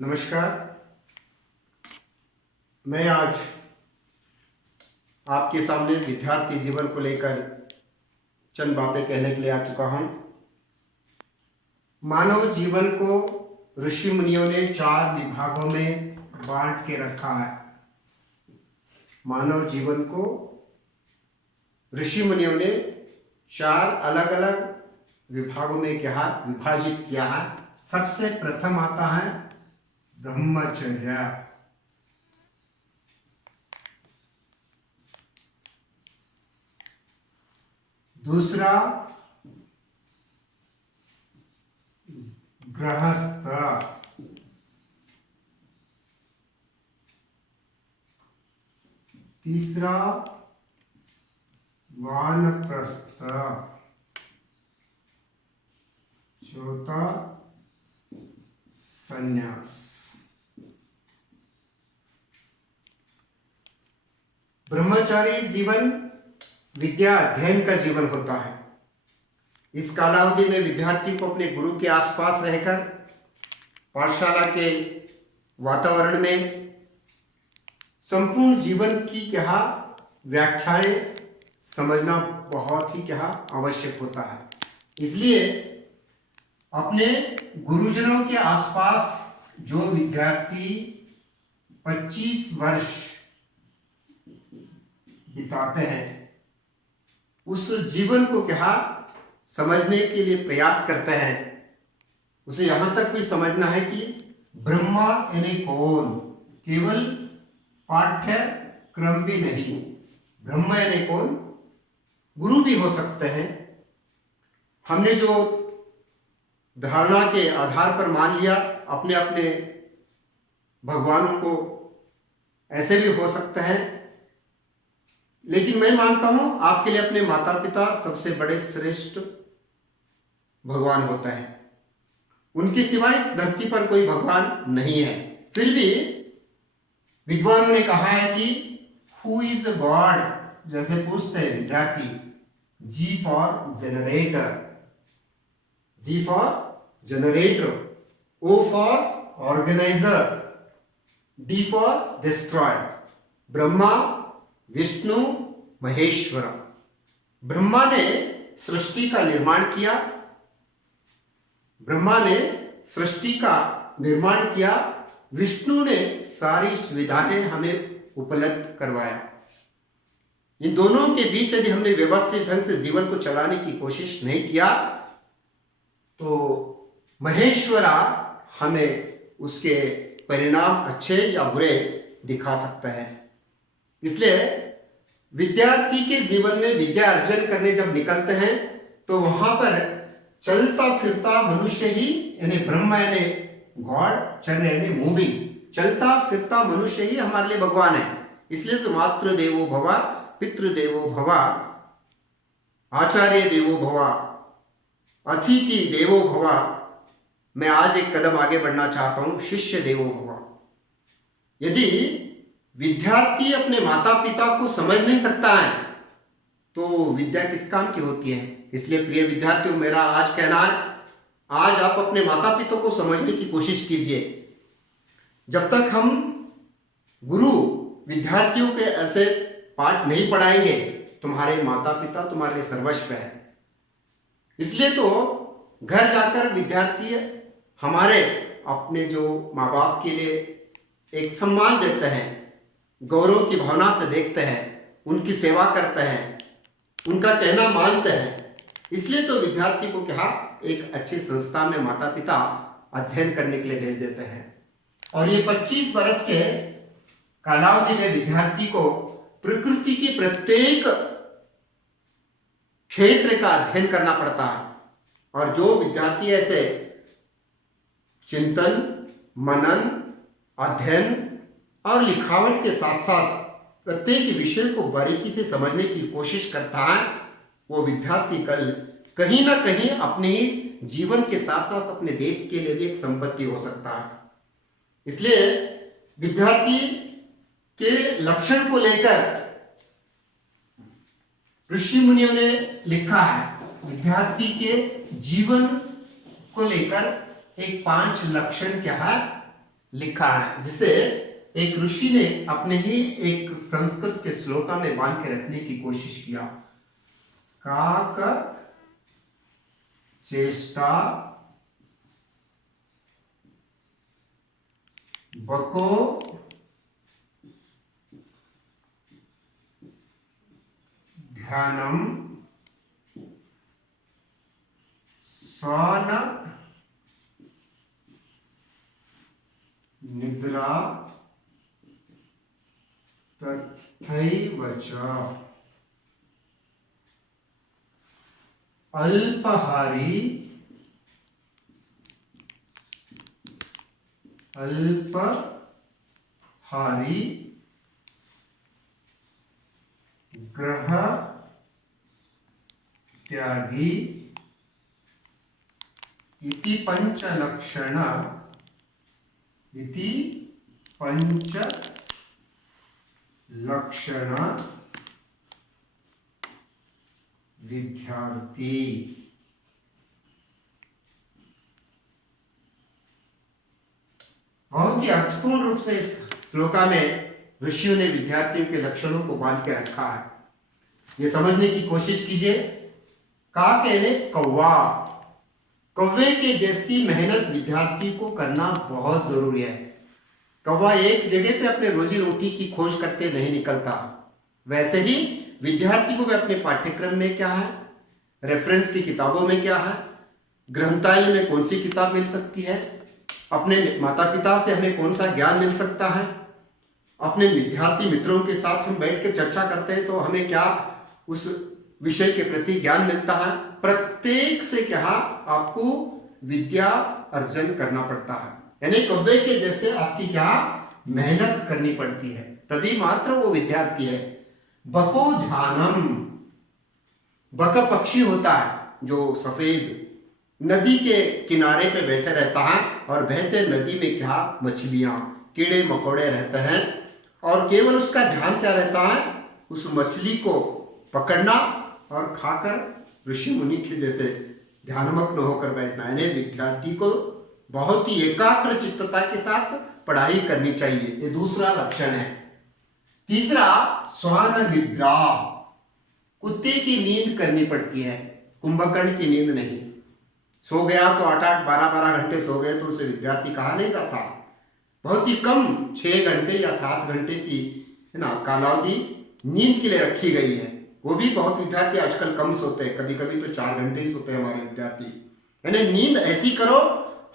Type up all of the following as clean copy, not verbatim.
नमस्कार। मैं आज आपके सामने विद्यार्थी जीवन को लेकर चंद बातें कहने के लिए आ चुका हूं। मानव जीवन को ऋषि मुनियों ने 4 विभागों में बांट के रखा है। मानव जीवन को ऋषि मुनियों ने 4 अलग अलग विभागों में विभाजित किया है। सबसे प्रथम आता है ब्रह्मचर्य। दूसरा गृहस्थ। तीसरा वानप्रस्थ। चौथा संन्यास। ब्रह्मचारी जीवन विद्या अध्ययन का जीवन होता है। इस कालावधि में विद्यार्थी को अपने गुरु के आसपास रहकर पाठशाला के वातावरण में संपूर्ण जीवन की व्याख्याएं समझना बहुत ही आवश्यक होता है। इसलिए अपने गुरुजनों के आसपास जो विद्यार्थी 25 वर्ष बिताते हैं, उस जीवन को समझने के लिए प्रयास करते हैं। उसे यहां तक भी समझना है कि ब्रह्मा यानी कौन, केवल पाठ्यक्रम भी नहीं। ब्रह्मा यानी कौन, गुरु भी हो सकते हैं। हमने जो धारणा के आधार पर मान लिया अपने अपने भगवानों को, ऐसे भी हो सकते हैं। लेकिन मैं मानता हूं आपके लिए अपने माता पिता सबसे बड़े श्रेष्ठ भगवान होता है। उनके सिवाय इस धरती पर कोई भगवान नहीं है। फिर भी विद्वानों ने कहा है कि हु इज गॉड, जैसे पूछते हैं विद्यार्थी, G for generator, G for generator, O for organizer, D for destroyer. Brahma, Vishnu, Maheshwar. Brahma ने सृष्टि का निर्माण किया। ब्रह्मा ने सृष्टि का निर्माण किया। विष्णु ने सारी सुविधाएं हमें उपलब्ध करवाया। इन दोनों के बीच यदि हमने व्यवस्थित ढंग से जीवन को चलाने की कोशिश नहीं किया तो महेश्वरा हमें उसके परिणाम अच्छे या बुरे दिखा सकता है। इसलिए विद्यार्थी के जीवन में विद्या अर्जन करने जब निकलते हैं तो वहां पर चलता फिरता मनुष्य ही, यानी ब्रह्म यानी गॉड, चर यानी मूविंग, चलता फिरता मनुष्य ही हमारे लिए भगवान है। इसलिए तो मातृ देवो भव, पितृ देवो भव, आचार्य देवो भव, अतिथि देवो भव। मैं आज एक कदम आगे बढ़ना चाहता हूं, शिष्य देवो भव। यदि विद्यार्थी अपने माता पिता को समझ नहीं सकता है तो विद्या किस काम की होती है। इसलिए प्रिय विद्यार्थियों, मेरा आज कहना है, आज आप अपने माता पिता को समझने की कोशिश कीजिए। जब तक हम गुरु विद्यार्थियों के ऐसे पाठ नहीं पढ़ाएंगे, तुम्हारे माता पिता तुम्हारे लिए सर्वस्व है। इसलिए तो घर जाकर विद्यार्थी हमारे अपने जो माँ बाप के लिए एक सम्मान देते हैं, गौरव की भावना से देखते हैं, उनकी सेवा करते हैं, उनका कहना मानते हैं। इसलिए तो विद्यार्थी को एक अच्छी संस्था में माता पिता अध्ययन करने के लिए भेज देते हैं। और ये 25 वर्ष के कालावधि में विद्यार्थी को प्रकृति की प्रत्येक क्षेत्र का अध्ययन करना पड़ता है। और जो विद्यार्थी ऐसे चिंतन, मनन, अध्ययन और लिखावट के साथ साथ प्रत्येक विषय को बारीकी से समझने की कोशिश करता है, वो विद्यार्थी कल कहीं ना कहीं अपने ही जीवन के साथ साथ अपने देश के लिए भी एक संपत्ति हो सकता है। इसलिए विद्यार्थी के लक्षण को लेकर ऋषि मुनियों ने लिखा है। विद्यार्थी के जीवन को लेकर एक 5 लक्षण लिखा है, जिसे एक ऋषि ने अपने ही एक संस्कृत के श्लोका में बांध के रखने की कोशिश किया। काक चेष्टा बको ध्यानम स्वान निद्रा तथैव च अल्पहारी ग्रह त्यागी इति पंच लक्षण विद्यार्थी। बहुत ही अर्थपूर्ण रूप से इस श्लोका में ऋषियों ने विद्यार्थियों के लक्षणों को बांध के रखा है। ये समझने की कोशिश कीजिए। का कहने कौवा, कौवे के जैसी मेहनत विद्यार्थी को करना बहुत जरूरी है। कौवा एक जगह पे अपने रोजी रोटी की खोज करते नहीं निकलता। वैसे ही विद्यार्थी को भी अपने पाठ्यक्रम में क्या है, रेफरेंस की किताबों में क्या है, ग्रंथालय में कौन सी किताब मिल सकती है, अपने माता पिता से हमें कौन सा ज्ञान मिल सकता है, अपने विद्यार्थी मित्रों के साथ हम बैठ के चर्चा करते हैं तो हमें क्या उस विषय के प्रति ज्ञान मिलता है। प्रत्येक से क्या आपको विद्या अर्जन करना पड़ता है, यानी कौवे के जैसे आपकी क्या मेहनत करनी पड़ती है, तभी मात्र वो विद्यार्थी है। बको ध्यानम, बक पक्षी होता है जो सफेद नदी के किनारे पे बैठे रहता है और बहते नदी में क्या मछलियां कीड़े मकोड़े रहते हैं और केवल उसका ध्यान क्या रहता है, उस मछली को पकड़ना और खाकर ऋषि मुनि के जैसे ध्यानमग्न होकर बैठना। यानी विद्यार्थी को बहुत ही एकाग्र चित्तता के साथ पढ़ाई करनी चाहिए, ये दूसरा लक्षण है। तीसरा स्वान निद्रा, कुत्ते की नींद करनी पड़ती है, कुंभकर्ण की नींद नहीं। सो गया तो 8-8 12-12 घंटे सो गए तो उसे विद्यार्थी कहा नहीं जाता। बहुत ही कम 6 घंटे या 7 घंटे की है ना कालावधि नींद के लिए रखी गई है। वो भी बहुत विद्यार्थी आजकल कम सोते हैं, कभी कभी तो 4 घंटे ही सोते हैं हमारे विद्यार्थी। यानी नींद ऐसी करो,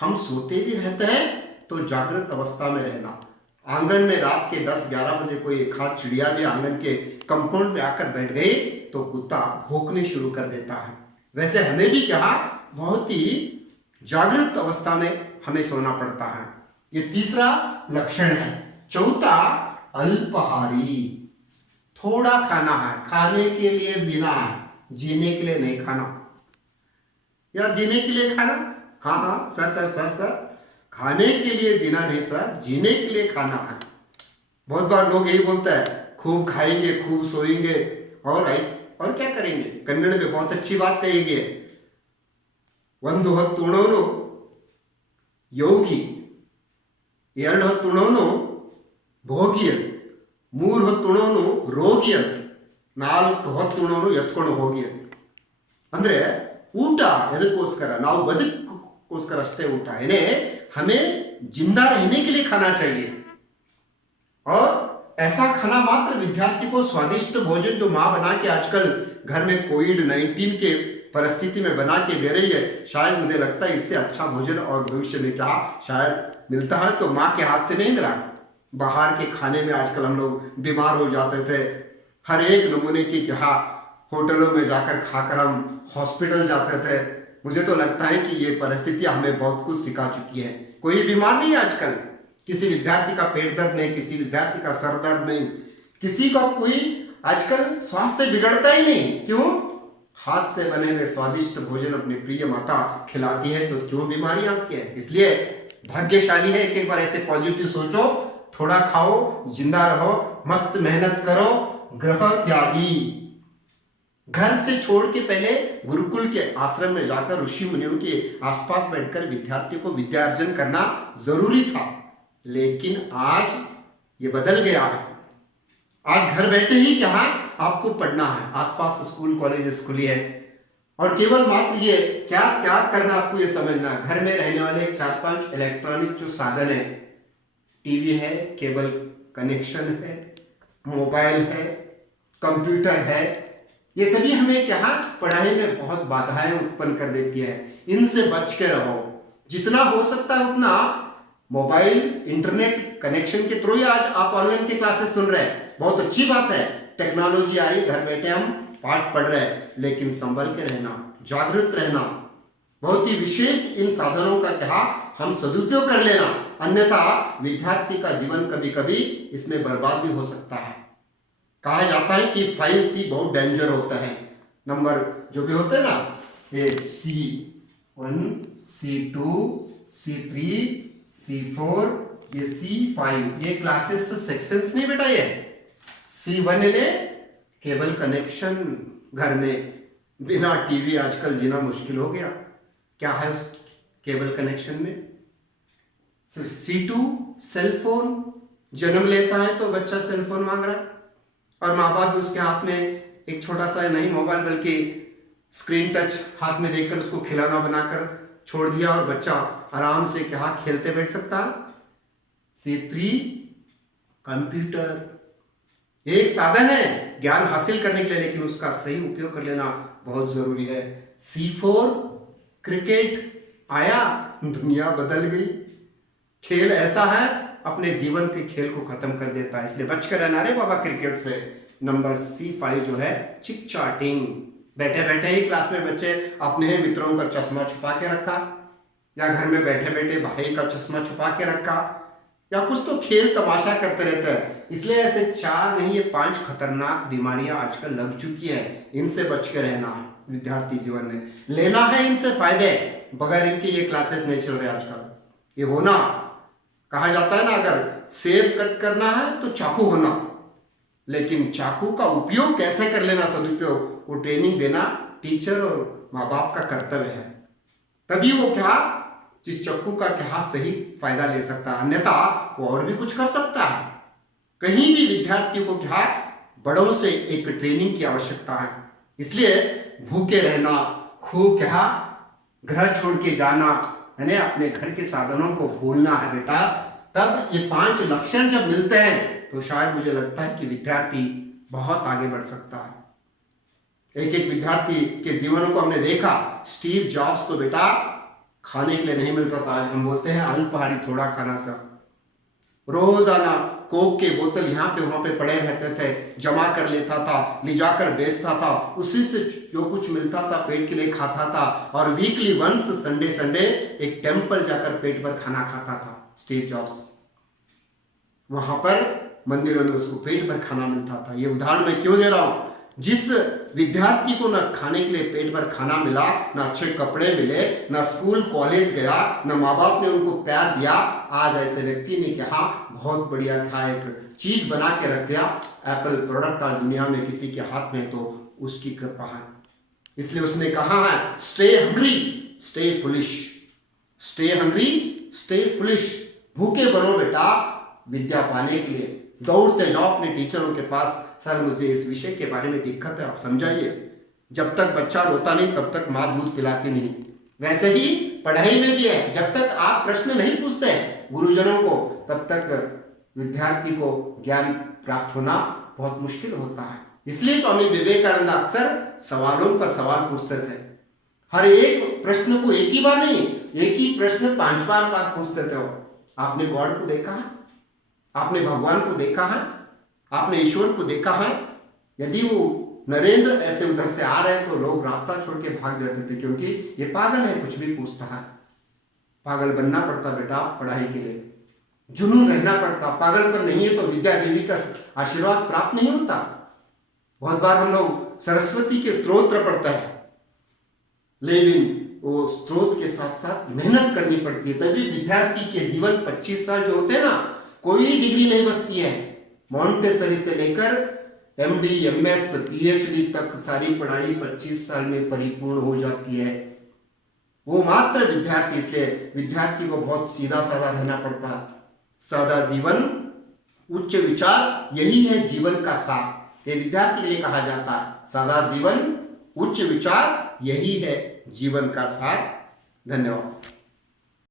हम सोते भी रहते हैं तो जागृत अवस्था में रहना। आंगन में रात के 10-11 बजे कोई एक हाथ चिड़िया भी आंगन के कंपाउंड में आकर बैठ गई तो कुत्ता भौंकने शुरू कर देता है। वैसे हमें भी क्या बहुत ही जागृत अवस्था में हमें सोना पड़ता है। ये तीसरा लक्षण है। चौथा अल्पहारी, थोड़ा खाना है, खाने के लिए जीना है, जीने के लिए नहीं खाना। या जीने के लिए खाना, हाँ सर खाने के लिए जीना नहीं सर, जीने के लिए खाना है। बहुत बार लोग यही बोलते हैं खूब खाएंगे खूब सोएंगे और क्या करेंगे। कन्नड़ में बहुत अच्छी बात कही गई है, ಒಂದು ಹೊತ್ತು ಉಣೋನು ಯೋಗಿ, 2 ಹೊತ್ತು ಉಣೋನು ಭೋಗಿ ಅಂತ, 3 ಹೊತ್ತು ಉಣೋನು ರೋಗಿ ಅಂತ, 4 ಹೊತ್ತು ಉಣೋನು ಎತ್ಕೊಂಡು ಹೋಗಿ ಅಂತ. ಅಂದ್ರೆ ಊಟ ಎದಕ್ಕೋಸ್ಕರ, ನಾವು ಬದುಕೋಸ್ಕರ ಅಷ್ಟೇ ಊಟ। यानी हमें जिंदा रहने के लिए खाना चाहिए और ऐसा खाना मात्र विद्यार्थी को स्वादिष्ट भोजन जो माँ बना के आजकल घर में कोविड-19 के परिस्थिति में बना के दे रही है, शायद मुझे लगता है इससे अच्छा भोजन और भविष्य में क्या शायद मिलता है तो माँ के हाथ से नहीं मिला। बाहर के खाने में आजकल हम लोग बीमार हो जाते थे, हर एक नमूने की क्या होटलों में जाकर खाकर हम हॉस्पिटल जाते थे। मुझे तो लगता है कि ये परिस्थितियाँ हमें बहुत कुछ सिखा चुकी है। कोई बीमार नहीं है आजकल, किसी विद्यार्थी का पेट दर्द नहीं, किसी विद्यार्थी का सर दर्द नहीं, किसी का कोई आजकल स्वास्थ्य बिगड़ता ही नहीं। क्यों? हाथ से बने हुए स्वादिष्ट भोजन अपनी प्रिय माता खिलाती है तो क्यों बीमारियां आती है। इसलिए भाग्यशाली है, एक बार ऐसे पॉजिटिव सोचो, थोड़ा खाओ, जिंदा रहो, मस्त मेहनत करो। ग्रह त्यागी, घर से छोड़ के पहले गुरुकुल के आश्रम में जाकर ऋषि मुनियों के आसपास बैठकर विद्यार्थियों को विद्या अर्जन करना जरूरी था, लेकिन आज ये बदल गया है। आज घर बैठे ही क्या आपको पढ़ना है, आसपास स्कूल कॉलेज खुली है, और केवल मात्र ये क्या क्या करना आपको ये समझना है। घर में रहने वाले 4-5 इलेक्ट्रॉनिक जो साधन है, टीवी है, केबल कनेक्शन है, मोबाइल है, कंप्यूटर है, ये सभी हमें क्या पढ़ाई में बहुत बाधाएं उत्पन्न कर देती है। इनसे बच के रहो, जितना हो सकता है उतना। मोबाइल इंटरनेट कनेक्शन के थ्रू ही आज आप ऑनलाइन की क्लासेस सुन रहे हैं, बहुत अच्छी बात है। टेक्नोलॉजी आई, घर बैठे हम पाठ पढ़ रहे हैं, लेकिन संभल के रहना, जागृत रहना, बहुत ही विशेष इन साधनों का क्या हम सदुपयोग कर लेना, अन्यथा विद्यार्थी का जीवन कभी कभी इसमें बर्बाद भी हो सकता है। कहा जाता है कि 5C बहुत डेंजर होता है, नंबर जो भी होते हैं ना, ये C1, C2, C3, C4, ये C5, ये क्लासेस सेक्शंस नहीं बेटा। ये C1 ले केबल कनेक्शन, घर में बिना टीवी आजकल जीना मुश्किल हो गया। क्या है उस केबल कनेक्शन में? C2 सेलफोन, जन्म लेता है तो बच्चा सेलफोन मांग रहा है, और माँ बाप भी उसके हाथ में एक छोटा सा नहीं मोबाइल बल्कि स्क्रीन टच हाथ में देखकर उसको खिलौना बनाकर छोड़ दिया, और बच्चा आराम से क्या खेलते बैठ सकता है। C3 कंप्यूटर, एक साधन है ज्ञान हासिल करने के लिए, लेकिन उसका सही उपयोग कर लेना बहुत जरूरी है। C4 क्रिकेट आया, दुनिया बदल गई। खेल ऐसा है अपने जीवन के खेल को खत्म कर देता है, इसलिए बच कर रहना रे बाबा क्रिकेट से। नंबर C5 जो है चिक चाटिंग, बैठे बैठे ही क्लास में बच्चे अपने मित्रों का चश्मा छुपा के रखा, या घर में बैठे बैठे भाई का चश्मा छुपा के रखा, या कुछ तो खेल तमाशा करते रहते हैं। इसलिए ऐसे 4 नहीं, ये 5 खतरनाक बीमारियां आजकल लग चुकी है, इनसे बच के रहना है विद्यार्थी जीवन में। लेना है इनसे फायदे, बगैर इनके ये क्लासेस नहीं चल रहे आजकल। ये होना, कहा जाता है ना, अगर सेब कट करना है तो चाकू होना, लेकिन चाकू का उपयोग कैसे कर लेना, सदुपयोग, वो ट्रेनिंग देना टीचर और माँ बाप का कर्तव्य है। तभी वो क्या जिस चाकू का क्या सही फायदा ले सकता है, अन्यथा वो और भी कुछ कर सकता है। कहीं भी विद्यार्थियों को क्या बड़ों से एक ट्रेनिंग की आवश्यकता है। इसलिए भूखे रहना, खूब क्या घर छोड़ के जाना, यानी अपने घर के साधनों को भूलना है बेटा। तब ये 5 लक्षण जब मिलते हैं तो शायद मुझे लगता है कि विद्यार्थी बहुत आगे बढ़ सकता है। एक एक विद्यार्थी के जीवनों को हमने देखा। स्टीव जॉब्स को बेटा खाने के लिए नहीं मिलता था, आज हम बोलते हैं अल्पाहारी थोड़ा खाना सा। रोजाना कोक के बोतल यहाँ पे वहां पे पड़े रहते थे, जमा कर लेता था, ले जाकर बेचता था, उसी से जो कुछ मिलता था पेट के लिए खाता था, और वीकली वंस संडे एक टेम्पल जाकर पेट भर खाना खाता था स्टीव जॉब्स। वहां पर मंदिरों में उसको पेट भर खाना मिलता था। ये उदाहरण मैं क्यों दे रहा हूं? जिस विद्यार्थी को न खाने के लिए पेट भर खाना मिला, न अच्छे कपड़े मिले, न स्कूल कॉलेज गया, न माँ बाप ने उनको प्यार दिया, आज ऐसे व्यक्ति ने कहा बहुत बढ़िया क्या एक चीज बना के रख दिया, एप्पल प्रोडक्ट आज दुनिया में किसी के हाथ में, तो उसकी कृपा है। इसलिए उसने कहा है stay hungry stay foolish, stay hungry stay foolish. भूखे बनो बेटा विद्या पाने के लिए, दौड़ते जाओ अपने टीचरों के पास, सर मुझे इस विषय के बारे में दिक्कत है, आप समझाइए। जब तक बच्चा रोता नहीं तब तक माँ दूध पिलाती नहीं। वैसे ही पढ़ाई में भी है, जब तक आप प्रश्न नहीं पूछते गुरुजनों को तब तक विद्यार्थी को ज्ञान प्राप्त होना बहुत मुश्किल होता है। इसलिए स्वामी विवेकानंद अक्सर सवालों पर सवाल पूछते थे। हर एक प्रश्न को एक ही बार नहीं, एक ही प्रश्न 5 बार पूछते थे। आपने गॉड को देखा है? आपने भगवान को देखा है? आपने ईश्वर को देखा है? यदि वो नरेंद्र ऐसे उधर से आ रहे हैं तो लोग रास्ता छोड़ के भाग जाते थे, क्योंकि ये पागल है, कुछ भी पूछता है। पागल बनना पड़ता बेटा पढ़ाई के लिए, जुनून रहना पड़ता। पागल पर नहीं है तो विद्या देवी का आशीर्वाद प्राप्त नहीं होता। बहुत बार हम लोग सरस्वती के स्तोत्र पढ़ते हैं, लेकिन वो स्त्रोत के साथ साथ मेहनत करनी पड़ती है। तभी विद्यार्थी के जीवन 25 साल जो होते हैं ना, कोई डिग्री नहीं बचती है। मॉन्टेसरी से लेकर MD, MS, PhD तक सारी पढ़ाई 25 साल में परिपूर्ण हो जाती है। वो मात्र विद्यार्थी, इसलिए विद्यार्थी को बहुत सीधा साधा रहना पड़ता है। सादा जीवन, उच्च विचार, यही है जीवन का सार। ये विद्यार्थी के लिए कहा जाता है, सादा जीवन, उच्च विचार, यही है जीवन का सार। धन्यवाद।